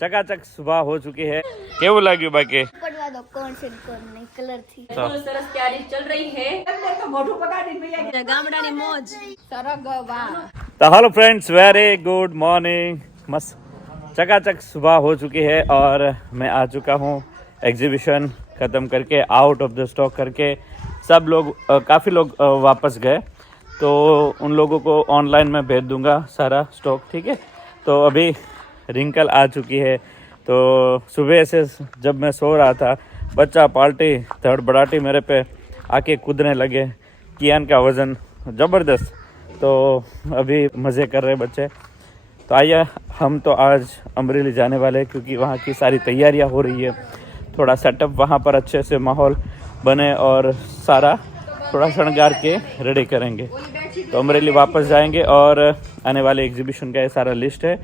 ચકાચક સુબહ हो चुकी है। કેવું લાગ્યું બાકી? પડવા દો કોણ છે કોણ નહીં કલર થી સરસ તૈયારી ચાલ રહી है તો મોઢું પકાડીને ભૈયા ગામડાની મોજ સરગવા। तो hello friends, very good morning. मस्त चकाचक सुबह हो चुकी है और मैं आ चुका हूँ एग्जीबिशन ख़त्म करके, आउट ऑफ द स्टॉक करके। सब लोग काफ़ी लोग वापस गए, तो उन लोगों को ऑनलाइन मैं भेज दूंगा सारा स्टॉक, ठीक है। तो अभी रिंकल आ चुकी है, तो सुबह से जब मैं सो रहा था बच्चा पाल्टी धड़बड़ाटी मेरे पे आके कूदने लगे। कियान का वज़न ज़बरदस्त, तो अभी मज़े कर रहे बच्चे। तो आइए, हम तो आज अमरेली जाने वाले हैं क्योंकि वहाँ की सारी तैयारियाँ हो रही है। थोड़ा सेटअप वहाँ पर अच्छे से माहौल बने और सारा थोड़ा शृंगार के रेडी करेंगे। तो अमरेली वापस जाएंगे और आने वाले एग्जीबिशन का ये सारा लिस्ट है।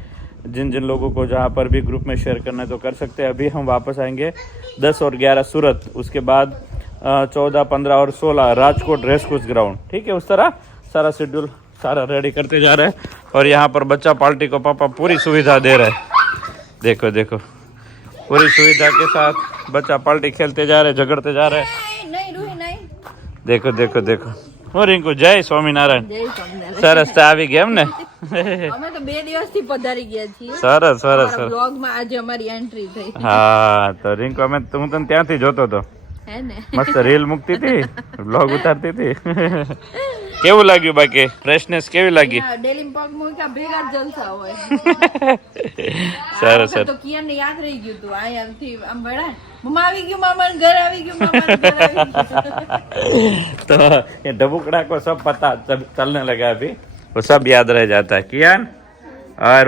जिन जिन लोगों को जहाँ पर भी ग्रुप में शेयर करना है तो कर सकते हैं। अभी हम वापस आएंगे 10 और 11 सूरत, उसके बाद 14, 15 और 16 राजकोट रेस कोर्स ग्राउंड, ठीक है। उस तरह सारा शेड्यूल सारा रेडी करते जा रहे हैं। और यहाँ पर बच्चा पार्टी को पापा पूरी सुविधा दे रहे हैं। देखो देखो, पूरी सुविधा के साथ बच्चा पार्टी खेलते जा रहे, झगड़ते जा रहे। देखो देखो देखो, હું રિંકુ, જય સ્વામિનારાયણ। સરસ, તો આવી ગયા એમ ને? અમે તો 2 દિવસથી પધારી ગયા છીએ। સરસ સરસ સરસ। બ્લોગમાં આજે અમારી એન્ટ્રી થઈ। હા, તો રિંકુ હું તને ત્યાંથી જોતો હતો, હે ને? મસ્ત રીલ મૂકતી હતી, બ્લોગ ઉતારતી હતી। કેવું લાગ્યું બાકી? ફ્રેશનેસ કેવી લાગી? ડેલી પગ મૂક્યા ભેગા જલસા હોય। સરસ સરસ। તો કિયાને યાદ રહી ગયું તું આયાથી આમ બળા મમ્મા આવી ગયું, મામા ઘર આવી ગયું, મામા ઘર આવી ગયું। तो ये डबुकड़ा को सब पता चलने लगा अभी, वो सब याद रह जाता है। कियान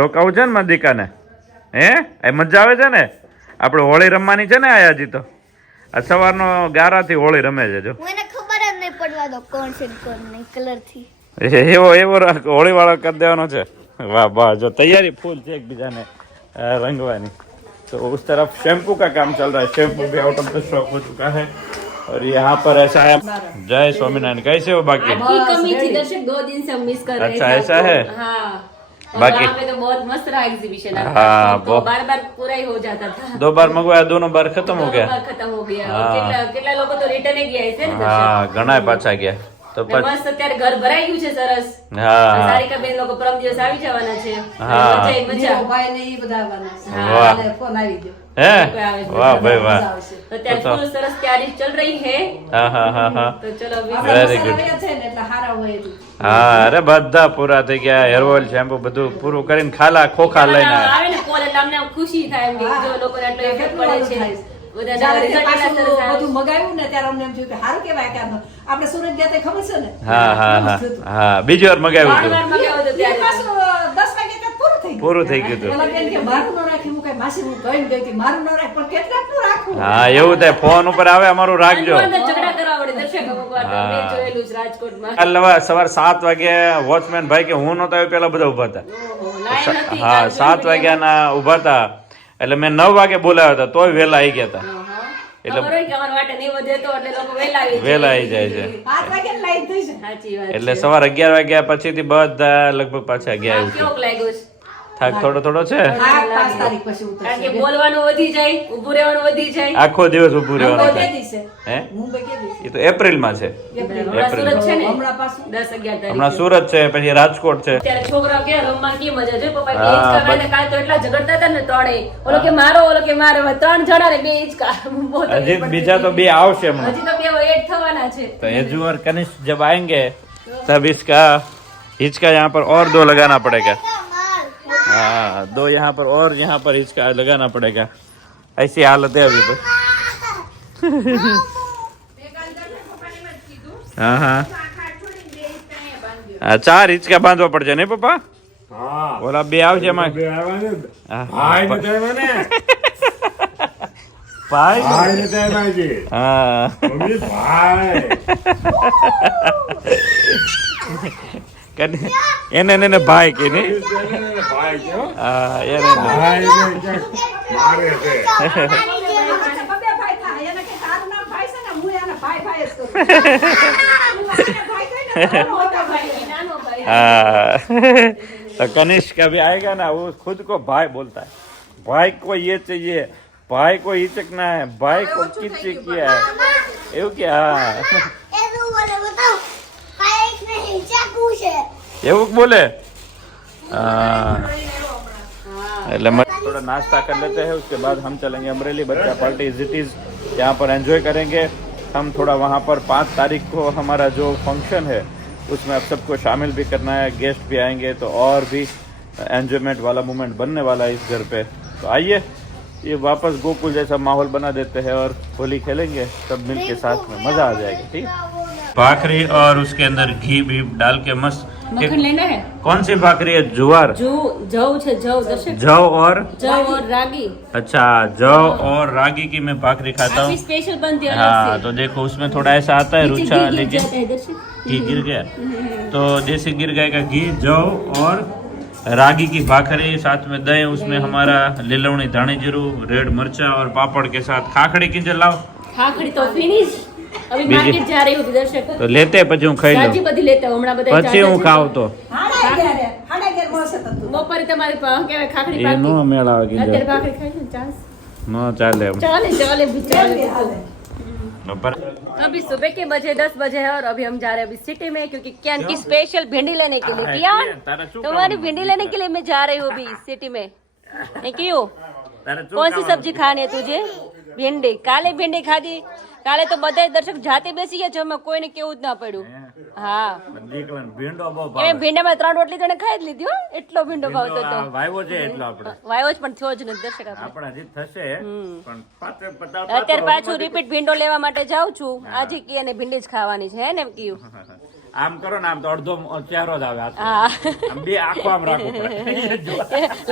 રોકાવું છે ને મદિકાને? હે એ મજા આવે છે ને? આપણે હોળી રમવાની છે ને આયા હજી તો? આ સવારનો 11 થી હોળી રમે છે જો। મને ખબર જ નહીં પડવા દો કોણ છે કોણ નહીં કલર થી એવો એવો હોળી વાળો કરી દેવાનો છે। વાહ વાહ, જો तैयारी फुल છે એકબીજાને રંગવાની। तो उस तरफ शैम्पू का काम चल रहा है, शैम्पू भी आउट ऑफ द स्टॉक हो चुका है। और यहाँ पर ऐसा है, जय स्वामीनारायण, कैसे हो बाकी? की कमी थी दर्शक, 2 दिन से हम मिस कर रहे थे। अच्छा ऐसा है? हाँ, बाकी वहाँ पे तो बहुत मस्त रहा एग्जीबिशन। हाँ, तो बार-बार पूरा ही हो जाता था। 2 बार मंगवाया, दोनों बार खत्म हो गया। खत्म हो गया। हाँ। કેટલા લોકો તો રિટર્ન ગયા છે ને દર્શક। हाँ, ઘણા પાછા ગયા। તો મસ્ત અત્યારે ઘર ભરાઈ ગયું છે સરસ। હા, સારિકા બેન લોકો પરમ દિવસ આવી જવાના છે। હા। મજા ભાઈ ને ઈ બધા આવવાના છે। વાહ। અને ફોન આવી ગયો। હે વાહ ભાઈ વાહ। તો ત્યારે ફૂલ સરસ તૈયારી ચલ રહી है। હા હા હા હા, તો ચલો અભી વેરી ગુડ। આવ્યા છે ને એટલે હારા હોય એટલે। હા, અરે બધા પૂરા થઈ ગયા, હેર ઓઇલ શેમ્પુ બધું પૂરું કરીને ખાલા ખોખા લઈને આવ્યા। આવે ને કોલ એટલે અમને ખુશી થાય એમ કે જો લોકોને આટલો ઇફેક્ટ પડે છે। બધા જ્યારે તે રિઝલ્ટ પાછું એટલા સરસ આવે બધું મગાવ્યું ને ત્યારે અમને એમ થયું કે હારું કહેવાય કે આપણે સુરત ગયા તે ખબર છે ને? હા હા હા હા, બીજી વાર મગાવ્યું વાર હતું, મગાવ્યો તો એ ત્યારે પાછું 10 વાગે ત્યાં પૂરું થઈ ગયું। પૂરું થઈ ગયું હતું। પેલા બેન કે મારું ન રાખી, હું કઈ માસી હું કહીને ગઈ હતી મારું ન રાખ, પણ કેટલાકનું રાખવું? હા, એવું થાય, ફોન ઉપર આવે અમારું રાખજો। અંદર ઝઘડા કરવા પડે દર્શક અમુક વાર તો મેં જોયેલું છે રાજકોટમાં। કાલ સવાર 7 વાગે વોચમેન ભાઈ કે હું નહોતો આવ્યો પેલા બધા ઉભા હતા। ઓહો, લાઈન હતી। હા, 7 વાગ્યાના ઉભા હતા, એટલે મેં 9 વાગે બોલાવ્યા હતા, તોય વહેલા આવી ગયા હતા। એટલે ખબર હોય કે અમારા માટે નહીં વધે તો એટલે લોકો વહેલા આવી વહેલા આવી જાય છે, 5 વાગે લાઈન થઈ છે। સાચી વાત એટલે સવાર 11 વાગ્યા પછીથી બધા લગભગ પાછા ગયા એવું છે। કેવું લાગ્યું છે? થાક થોડો થોડો છે, હા 5 તારીખ પછી કારણ કે ઉતરશે। બોલવાનું વધી જાય, ઊભું રહેવાનું વધી જાય। આખો દિવસ ઊભું રહેવાનું મુંબઈ છે। કે દિવસે? હે, મુંબઈ કે દિવસે? એ તો એપ્રિલમાં છે। હમણાં સુરત છે ને હમણાં પાછું 10-11 તારીખે। હમણાં સુરત છે, પછી રાજકોટ છે। ત્યારે છોકરાઓ કે રમવા કેવી મજા છે પપ્પા કે હા, હિંચકા ખાઈને કાલ તો એટલા ઝઘડતા હતા ને ત્રણેય, ઓલો કે મારો ઓલો કે મારે, 3 જણા ને 2 હિંચકા। બહુ તકલીફ હજી પડતી બીજા તો હતી। 2 આવશે હમણાં। હજી તો 2 એડ થવાના છે। तो यजू और कनिष्क जब आएंगे तब इसका हिचका यहाँ पर और 2 लगाना पड़ेगा। हाँ, 2 यहाँ पर और यहाँ पर हिचका लगाना पड़ेगा। ऐसी हालत है अभी तो। हाँ हाँ, 4 हिचका बांधवा पड़ जाए नहीं पप्पा? बोला 2 આવશે માં। ભાઈ નતા મને ભાઈ ભાઈ નતા ભાઈજી હા, મમ્મી ભાઈ એને એને ભાઈ કે નહીં? ભાઈ કેવો હા, એને ભાઈ ને ક્યાંક મારે છે બબે ભાઈ થાય એને કે તારું નામ ભાઈ છે ને હું એને ભાઈ ભાઈ જ કરું। ભાઈ કહીને તો મોટો ભાઈ નાનો ભાઈ। हाँ, तो कनिष्क अभी आएगा ना, वो खुद को भाई बोलता है। भाई को ये चाहिए, भाई को हिचकना है, भाई को किच्ची किया है એવું કે હા એવું બોલે બતાવ બાઈક નહીં ચાકુ છે એવું બોલે हाँ એટલે थोड़ा नाश्ता कर लेते हैं, उसके बाद हम चलेंगे अमरेली बच्चा पार्टी इज इट इज, यहाँ पर एंजॉय करेंगे हम थोड़ा। वहाँ पर 5 तारीख को हमारा जो फंक्शन है उसमें आप सबको शामिल भी करना है, गेस्ट भी आएंगे, तो और भी एंजॉयमेंट वाला मोमेंट बनने वाला है इस घर पे। तो आइए ये वापस गोकुल जैसा माहौल बना देते हैं और होली खेलेंगे सब मिल के साथ में, मजा आ जाएगा। ठीक है, भाखरी और उसके अंदर घी भी डाल के मस्त। मक्खन लेना है। कौन सी भाखरी है? जुआर, जव છે જવ દર્શક जव और रागी। अच्छा, जव और रागी की मैं भाखरी खाता हूँ। स्पेशल बनती है। हाँ तो देखो उसमें थोड़ा ऐसा आता है रुचा, लेकिन घी गिर गया तो जैसे गिर जाएगा घी, जव और रागी की भाखरी, साथ में दही, उसमें हमारा लीलवणी धाणी जीरू, रेड मरचा और पापड़ के साथ। खाखड़ी किंजल लाओ। खाखड़ी तो फिनिश, अभी मार्केट जा रही हूँ दर्शक, तो लेते પછી હું ખાઈ સાચી લઉં, બધી લેતા હું હમણાં બધા પછી હું ખાવ તો હાડા ઘેર મળશે તો તું બપોરે તમારે કેવાય ખાખડી એ નો પાકી મેળ આવે અત્યારે કિંજલ, ભાખરી ખાઈ ને ચાન્સ નો ચાલે એમ। ચાલે ચાલે ચાલે। હાલે બપોર अभी सुबह के बजे 10 बजे है और अभी हम जा रहे हैं अभी सिटी में, क्योंकि कियान की स्पेशल भिंडी लेने के लिए। कियान તારે શું तुम्हारी भिंडी लेने के लिए मैं जा रही हूँ अभी सिटी में। क्यों? તારે શું कौन सी सब्जी खानी है तुझे? भिंडी। काले भिंडी खाधी, काले तो બધા દર્શક જાતે બેસી ગયા જમવા, કોઈને કેવું જ ના પડ્યું। હા દીકરાને ભીંડો બહુ એ ભાવે, ભીંડામાં 3 રોટલી તને ખાઈ જ લીધી હો, એટલો ભીંડો ભાવતો હતો। વાયવો છે એટલો આપણે વાયો જ પણ થયો જ નથી દર્શક આપણે। આપણા હજી થશે પણ પાછળ અત્યારે પાછું રિપીટ ભીંડો લેવા માટે જાઉં છું, આજે કી અને ભીંડી જ ખાવાની છે હે ને કીયું। આમ કરો ને આમ તો અડધો ચહેરો જ આવે હાથમાં. હા આમ બે આંખો આમ રાખો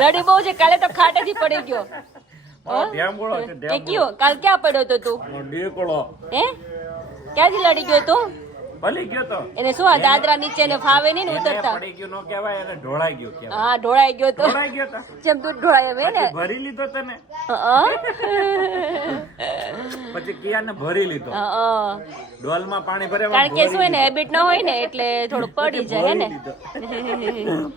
લડી બહુ છે, કાલે તો ખાટેથી પડી ગયો। ઢેમગોળો છે, એ ઢેમગોળો. કયો કાલ ક્યાં પડ્યો તો તું? ઢેકોળો. હે ક્યાંથી લડી ગયો તું? ભલી ગયો તો એને શું આ દાદરા નીચે ને ફાવે નહીં ને એને ઉતરતા? પડી ગયું નો કહેવાય, એને ઢોળાઈ ગયું કહેવાય। હા ઢોળાઈ ગયો તો, ઢોળાઈ ગયો તો જેમ તું ઢોળાય એમ હે ને। ભરી લીધો તને, હા પછી કિયાને ભરી લીધો ડોલમાં પાણી ભરે કારણ કે શું એને હેબિટ ન હોય ને એટલે થોડું પડી જાય હે ને।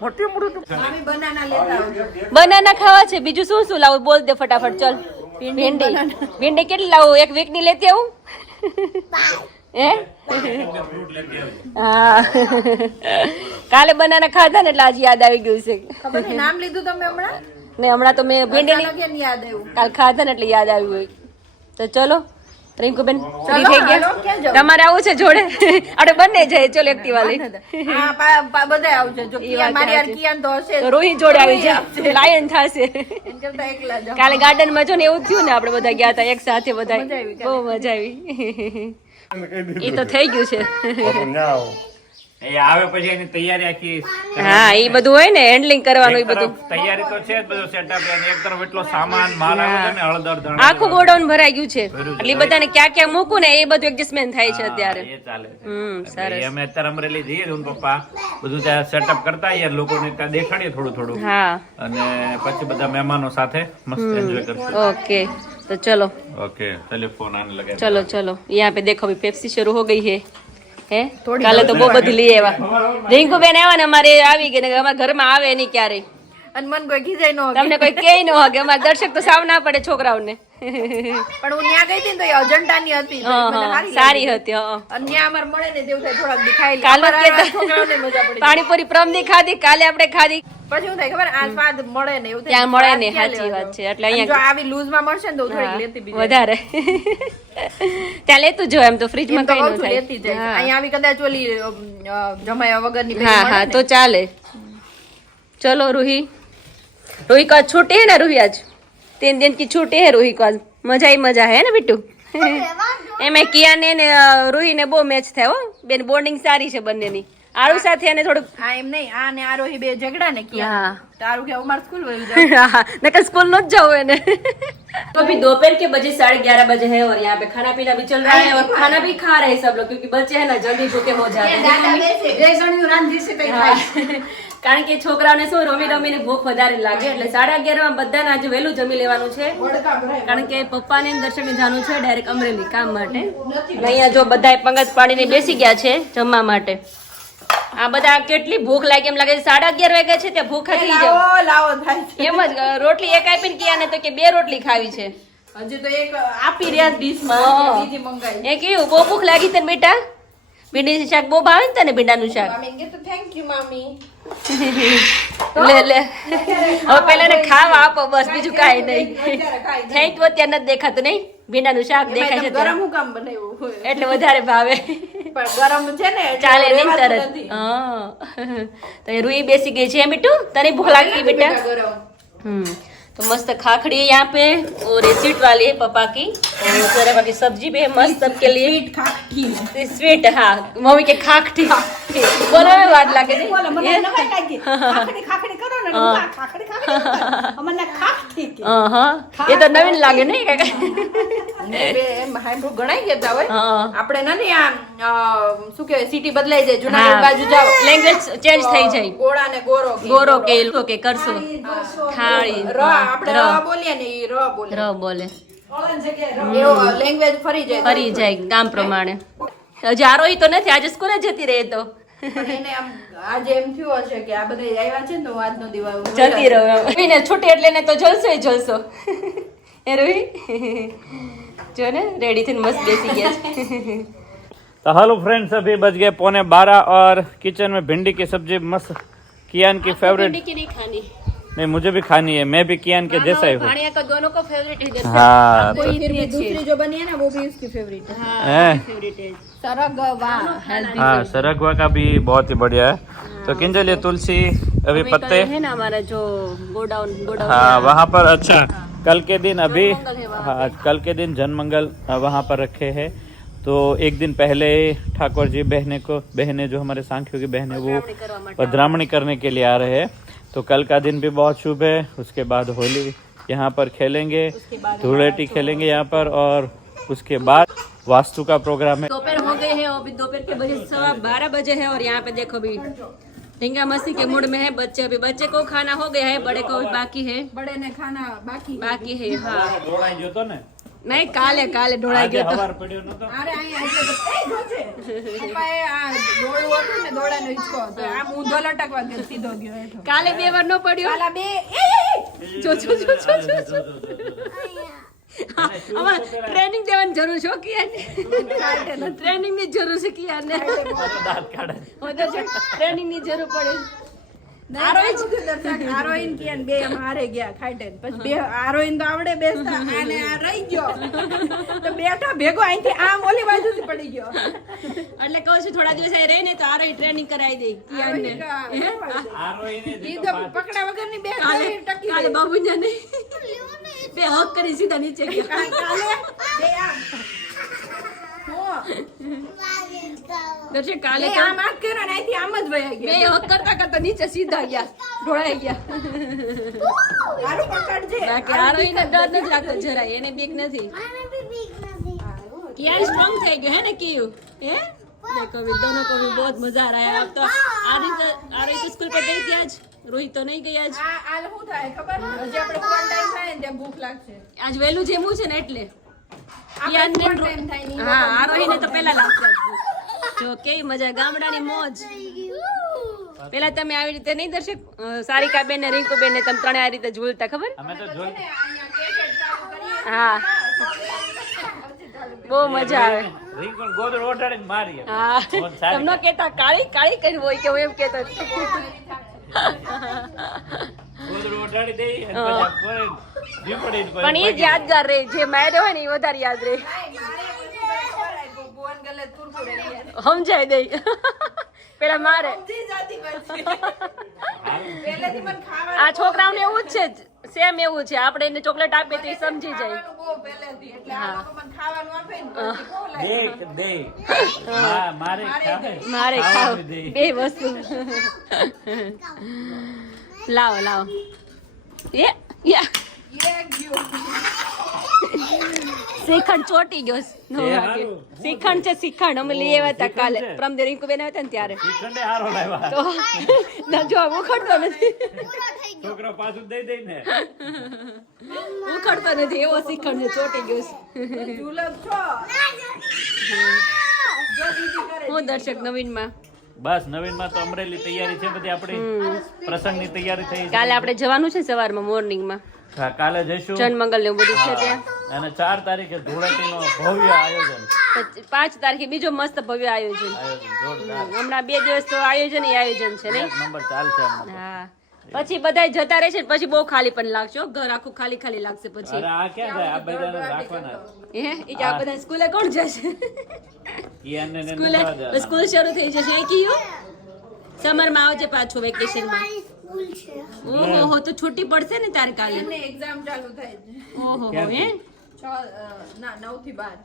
મોટી મોટું મામી બનાના લેતા આવજો। બનાના ખાવા છે, બીજું શું શું લાવું બોલ દે ફટાફટ। ચલ ભીંડી, ભીંડી કેટલી લાવું? એક વીક ની લેતી આવું હે? હા કાલે બનાના ખાધા ને એટલે આજે યાદ આવી ગયું છે। ખબર નહીં નામ લીધું તમે હમણાં ને હમણાં તો મેં ભીંડી કેમ યાદ આવ્યું? કાલ ખાધા ને એટલે યાદ આવ્યું હોય। તો ચલો રિંકુબેન ફ્રી થઈ હાલો, ક્યાં ગયા? જાઉં? તમારે આવું છે જોડે? આપણે બંને જઈએ, ચલો એક્ટિવા લઈ। હા બધા આવશે જો કિયાન મારી યાર કિયાન તો હશે તો રોહિત જોડે આવી જાય, લાયન થાશે। એમ કરતા એકલા જાઓ। કાલે ગાર્ડન માં જો ને એવું થયું ને, આપણે બધા ગયા હતા એક સાથે, બધા મજા આવી બહુ મજા આવી। એ તો થઈ ગયું છે। એ આવે પછી એની તૈયારી આખી હા એ બધું હોય ને, હેન્ડલિંગ કરવાનું એ બધું તૈયારી તો છે જ, બધું સેટઅપ એક તરફ એટલો સામાન માલ આવે છે ને, હળદર ધાણા આખું ગોડાઉન ભરાઈ ગયું છે, એટલે બધાને ક્યાં ક્યાં મૂકું ને એ બધું એડજસ્ટમેન્ટ થાય છે અત્યારે। એ ચાલે છે। સરસ। એટલે અમે અત્યારે અમરેલી જઈએ હું પપ્પા બધું ત્યાં સેટઅપ કરતા યાર, લોકોને ત્યાં દેખાડીએ થોડું થોડું, હા અને પછી બધા મહેમાનો સાથે મસ્ત એન્જોય કરશું। ओके तो चलो ओके चलिए फोन आने लगा। चलो चलो यहाँ पे देखो अभी पेप्सी शुरू हो गई है કાલે તો બહુ બધી લઈ આવ્યા। રિંકુ બેન આવ્યા ને અમારે આવી ગઈ ને, અમારા ઘરમાં આવે નહીં ક્યારે, અને મન કોઈ ખીજાય ન તમને કોઈ કે ન હોય, અમારા દર્શક તો સાવ ના પડે છોકરાઓને। પણ હું ત્યાં ગઈ હતી ને તો એ અજંટાની હતી તો મને સારી સારી લાગી। હતી। હા અને ત્યાં અમારે મળે ને તેવું થાય થોડાક દેખાય કાલે છોકરાઓને મજા પડી પાણીપુરી પ્રમદી ખાધી, કાલે આપણે ખાધી, પછી શું થાય ખબર આ સ્વાદ મળે ને એવું થાય ત્યાં મળે ને, સ્વાદ ક્યાં સાચી લેવાનો? વાત છે। એટલે અને જો અહીંયા આવી લૂઝ માં મળશે ને તો હું થોડીક લેતી બીજી વધારે ત્યાં લેતું જો, એમ તો ફ્રીજમાં કઈ ન લેતી જાય થાય। અહીંયા આવી કદાચ ઓલી જમાયા વગરની પેલી हाँ મળે हाँ ને। तो चाले। चलो रूही, रूही को आज छुट्टी है ना? रूही आज 3 दिन की छुट्टी है रूही को आज, मजा ही मजा है ना बिट्टू? એમાં કિયાને ને રૂહી ને બહુ મેચ થાય હો બેન, બોન્ડિંગ સારી છે બંનેની। આળુ સાથે એને થોડુંક આ એમ નહીં આ ને આરોહી બે ઝઘડા ને ક્યાં हाँ તારું કે અમાર સ્કૂલ વયું જાવ नकल स्कूल न जाओ है तो अभी दोपहर के बजे 11:30 बजे है और यहाँ पे खाना पीना भी चल रहा है और खाना भी खा रहे हैं सब लोग, क्योंकि बच्चे है ना जल्दी भूखे हो जाते हैं। કારણ કે છોકરાઓને શું રમી રમીને ભૂખ વધારે લાગે, એટલે 11:30 માં બધાને આજે વહેલું જમી લેવાનું છે, કારણ કે પપ્પાને દર્શને જવાનું છે ડાયરેક્ટ અમરેલી કામ માટે। અહીંયા જો બધા પંગત પાડીને બેસી ગયા છે જમવા માટે। આ બધા કેટલી ભૂખ લાગી એમ લાગે છે 11:30 વાગ્યા છે ત્યાં ભૂખા થઈ જાવ લાવો લાવો થાય છે. એમ જ રોટલી એક આપીને કિયાને તો કે 2 રોટલી ખાવી છે હજી તો એક આપી રહ્યા ડીશ માં હા. બીજી મંગાઈ. એ કેવું બહુ ભૂખ લાગી તને બેટા ભીંડીનું શાક બહુ ભાવે ને તને ભીંડાનું શાક મામી કે તો થેન્ક યુ મામી. લે હવે પેલા ને ખાવા આપો બસ બીજું કાંઈ નહીં અત્યારે ખાઈ દે. થેન્ક યુ અત્યારે નથી દેખાતું નહીં ભીંડાનું શાક દેખાય છે એમાં ત્યારે. ગરમ હું કામ બનાવ્યું હોય? એટલે વધારે ભાવે પણ ગરમ છે ને એટલે ચાલે નહીં રહેવાતું તરત નથી. હા તો એ રૂઈ બેસી ગई છે મીઠू तने भूख लगी बेटा ગરમ. तो मस्त खाखड़ी है यहाँ पे और ये स्वीट वाली है पापा की और सरवा की सब्जी भी है मस्त सबके लिए સ્વીટ ખાખી. स्वीट हाँ मम्मी के खाखटी बोलो में बात लगे थी બોલો, મને નવાઈ લાગી. ખાખડી ખાખડી કરો ને હું આ ખાખડી ખાખડી કરો. મને ખાખી કે. हाँ ये तो नवीन लागे नहीं क्या ને બે એમ હાંભળું ઘણાય કહેતા હોય. હા. આપણે નથી આ શું કહેવાય સિટી બદલાઈ જાય જુનાગઢ બાજુ જાઓ लैंग्वेज चेंज થઈ જાય ગોળા ને ગોરો કે. गोरो के लो के करसो थाળી ર આપણે ર બોલીએ ને ઈ ર બોલે. ર બોલે એવો લેંગ્વેજ ફરી જાય. ફરી જાય ગામ પ્રમાણે હજી આરોહી તો નથી આજે સ્કૂલે જતી રહે તો પણ એને આમ આજે એમ થયું હશે કે આ બધા આવ્યા છે ને તો હું આજનો દિવસ જતી રહો ને છૂટી એટલે ને તો જલસો ય જલસો એ રોહી જો ને રેડી થઈને મસ્ત બેસી ગયા છે तो हेलो फ्रेंड्स अभी बज गए 11:15 और किचन में भिंडी की सब्जी मस्त कियान की फेवरेट की नहीं खानी नहीं मुझे भी खानी है मैं भी कियान के जैसा ही हूँ भाणिया का दोनों को फेवरेट है जैसे हाँ तो, फिर भी दूसरी जो बनी है ना वो भी उसकी फेवरेट है. हैं? फेवरेट है सरगवा हेल्दी. हाँ सरगवा का भी बहुत ही बढ़िया है तो किंजल ये तुलसी अभी पत्ते है ना हमारा जो गोडाउन हाँ वहाँ पर अच्छा कल के दिन अभी हाँ कल के दिन जनमंगल वहाँ पर रखे हैं तो एक दिन पहले ठाकुर जी बहने जो हमारे सांख्यों की बहन है वो पधरामणी करने के लिए आ रहे हैं तो कल का दिन भी बहुत शुभ है उसके बाद होली यहाँ पर खेलेंगे धूळेटी खेलेंगे यहाँ पर और उसके बाद वास्तु का प्रोग्राम है दोपहर हो गए हैं अभी दोपहर के बजे 12:15 बजे है और यहाँ पे देखो अभी ढींगा मस्ती के मूड में है बच्चे अभी बच्चे को खाना हो गया है बड़े को अभी बाकी है बड़े ने खाना बाकी है हाँ ઢોળાઈ ગયો તો ને नहीं काले ढोड़ाई આજે गयो तो હવાર પડ્યો નતો અરે અહીંયા એટલે તો એ જોજે પપ્પાએ આ દોડવું હતું ને દોડાનો હિંચકો હતો આમ ઊંધો લટકવા ગયો સીધો ગયો હેઠો काले બે વાર નો પડ્યો કાલા બે જો અમાર ટ્રેનિંગ દેવાની જરૂર છે કિયાને ટ્રેનિંગ ની જરૂર છે કિયાને દાંત કાઢે ટ્રેનિંગ ની જરૂર પડે આરોઈન કિયાન બે આમ હારે ગયા ખાઈટે પછી બે આરોઈન તો આવડે બેસતા અને આ રહી ગયો તો બેઠા ભેગો અહીંથી આમ ઓલી બાજુથી પડી ગયો એટલે કહું છું થોડા દિવસ અહીં રહીને તો આરોહી ટ્રેનિંગ કરાવી દે કિયાને ઈ તો પકડા વગરની બે ટકી કાલે બાબુને નહીં બે હક કરી સીધા નીચે ગયા કાલે બે આમ દર્શક કાલે આમ આમ કર્યો ને અહીંથી આમ જ વયા બે ગયા હક કરતા કરતા નીચે સીધા ગયા ઢોળાઈ ગયા હારું પકડજે બાકી આરોહીને ડર નથી લાગતો જરાય એને બીક નથી किया स्ट्रांग થઈ ગયો હે ને કિયું હે देखो भी दोनों को भी बहुत मजा आ रहा है अब तो आरही तो स्कूल पे गई थी आज रोहित तो नहीं गई आज આ શું થાય ખબર હજી આપણે ક્વોરન્ટાઇન થાય ને ત્યાં ભૂખ લાગશે आज વેલું જેમું છે ને એટલે આપણે ક્વોરન્ટાઇન થાય ને હા આરોહીને તો પહેલા લાગશે જો કેવી મજા ગામડાની મોજ પેલા તમે આવી રીતે નહીં દર્શક સારિકા બેન ને રિંકુ બેન ને તમે ત્રણે આ રીતે ઝૂલતા ખબર અમે તો જોઈ અહીંયા ક્રિકેટ ચાલુ કરીએ હા બહુ મજા આવે રીંગણ ગોદર ઓઢાડીને મારીએ હા તમને કેતા કાળી કાળી કરી હોય કે હું એમ કેતો ગોદર ઓઢાડી દઈ અને પછી કોઈ જીપડી પણ એ જ યાદગાર રહે જે માર્યો હોય ને એ વધારે યાદ રહે ભુવન ગલે તુરકુડે સમજાય દઈ પેલા મારે જાતી પછી પહેલેથી મને ખાવાનું આ છોકરાઓને એવું જ છે સેમ એવું છે આપણે એને ચોકલેટ આપીએ તો એ સમજી જાય બહુ પહેલેથી એટલે આ લોકો મને ખાવાનું આપે ને પછી બહુ દે મારે ખાવે મારે ખાવ ખાવાનું દે. બે વસ્તુ લાવો લાવો યા યે ગયો શ્રીખંડ ચોટી ગયો હારું. શ્રીખંડ છે શ્રીખંડ અમે લઈ આવ્યા હતા કાલે પ્રમદે રિંકુ બેન આવ્યા હતા ને ત્યારે શ્રીખંડે હારો લાવ્યા તો ના જો ઉખડતો નથી છોકરો પાછું દઈ દઈ ને ઉખડતો નથી એવો શ્રીખંડ છે ચોટી ગયો છે ઝુલક છો જો દીદી કરે હું દર્શક નવીનમાં બસ નવીનમાં તો અમરેલી તૈયારી છે બધી આપણી પ્રસંગની તૈયારી થઈ છે. કાલે આપણે જવાનું છે સવારમાં મોર્નિંગમાં હા, કાલે જઈશું જનમંગલ ને એવું બધું છે ત્યાં. અને 4 તારીખે ધૂળેટીનો ભવ્ય આયોજન 5 તારીખે બીજો મસ્ત ભવ્ય આયોજન. જોરદાર હમણાં 2 દિવસ તો આયોજન ય આયોજન છે ને. એક નંબર ચાલશે હમણાં. હા પછી બધા જતા રહેશે ને પછી બહુ ખાલી પણ લાગશે હો. ઘર આખું ખાલી ખાલી લાગશે પછી. અરે આ ક્યાં જાય આ બધાને રાખવાના એ કે આ બધા સ્કૂલે કોણ જશે? ઈયાને ને સ્કૂલે સ્કૂલ શરૂ થઈ જશે એ કયું સમર માં આવજે પાછો વેકેશન માં. સ્કૂલ છે. ઓહો હો તો છૂટી પડશે ને તારે કાલે. એક્ઝામ ચાલુ થાય છે ઓહો હો હે 9 થી 12.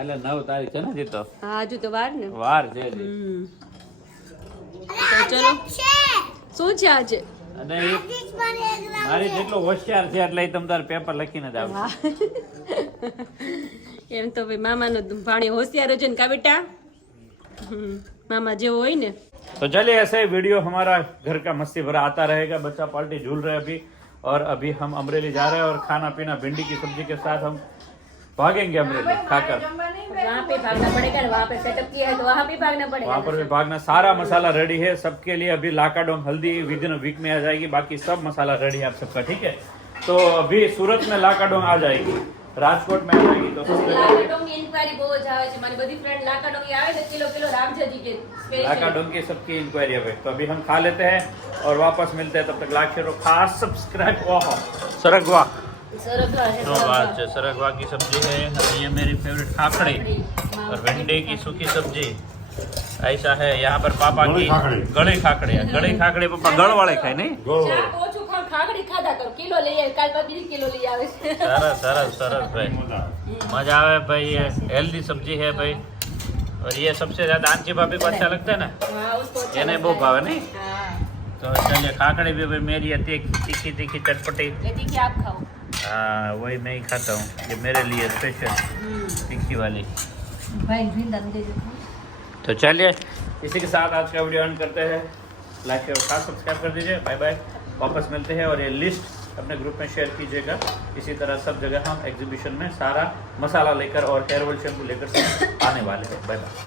એટલે 9 તારીખ છે ને જીતો હા હજુ તો વાર ને. વાર છે હજી. તો ચલો શું છે આજે? અને એ મારી જેટલો હોશિયાર છે એટલે તમ તાર પેપર લખીને જ આવશે. એમ તો ભાઈ મામાનો ભાણી હોશિયાર છે ને કા બેટા. मामा जो हो ही ने। तो चलिए ऐसे ही वीडियो हमारा घर का मस्ती भरा आता रहेगा। बच्चा पार्टी झूल रहे अभी, और अभी हम अमरेली जा रहे हैं और खाना पीना भिंडी की सब्जी के साथ हम भागेंगे अमरेली खाकर। वहाँ पे भागना पड़ेगा, वहाँ पे सेटअप किया है तो वहाँ भी भागना पड़ेगा। वहाँ पर भी भागना, सारा मसाला रेडी है सबके लिए। अभी लाकाडोंग हल्दी विद इन वीक में आ जाएगी, बाकी सब मसाला रेडी है आप सबका, ठीक है। तो अभी सूरत में लाकाडोंग आ जाएगी, राजकोट में आ जाएगी। तो लाकाडोंग की इंक्वायरी बहुत जावे છે મારી બધી ફ્રેન્ડ લાકાડોंग આવે છે કિલો કિલો રામજાજી के स्पेशल लाकाडोंग की सबकी इंक्वायरी है। तो अभी हम खा लेते हैं और वापस मिलते हैं, तब तक लाइक शेयर और खास सब्सक्राइब। ओह सरगवा, सरगवा है, तो बात है, सरगवा की सब्जी है। और ये मेरी फेवरेट खाखड़ी और भिंडी की सूखी सब्जी। ऐसा है यहाँ पर पापा की गળી ખાખડી। ગળી ખાખડી પપ્પા ગળ વાળે ખાય નહીં? શાક ઓછું ખાવ, ખાખડી ખાધા કરો, કિલો લઈ આવે, કાલ પછી કિલો લઈ આવે છે। સરસ સરસ સરસ ભાई, मजा आवे भाई। ये हेल्दी सब्जी है भाई, और ये सबसे ज्यादा आंची भाभी को अच्छा लगता है ना, हाँ उसको अच्छा ये नहीं लगता वो है। भावे नहीं। हाँ तो चलिए खाखड़ी भी भाई मेरी है तीखी तीखी चटपटी। ये देखिए आप खाओ। हाँ वही मैं ही खाता हूँ, ये मेरे लिए स्पेशल तीखी वाली। भाई भिंडा दे दो। तो चलिए इसी के साथ आज का वीडियो एंड करते हैं। लाइक शेयर और खास सब्सक्राइब कर दीजिए। बाय बाय, वापस मिलते हैं। और ये लिस्ट अपने ग्रुप में शेयर कीजिएगा। इसी तरह सब जगह हम एग्जीबिशन में सारा मसाला लेकर और हेयर ऑयल शैम्पू लेकर सब आने वाले हैं। Bye bye.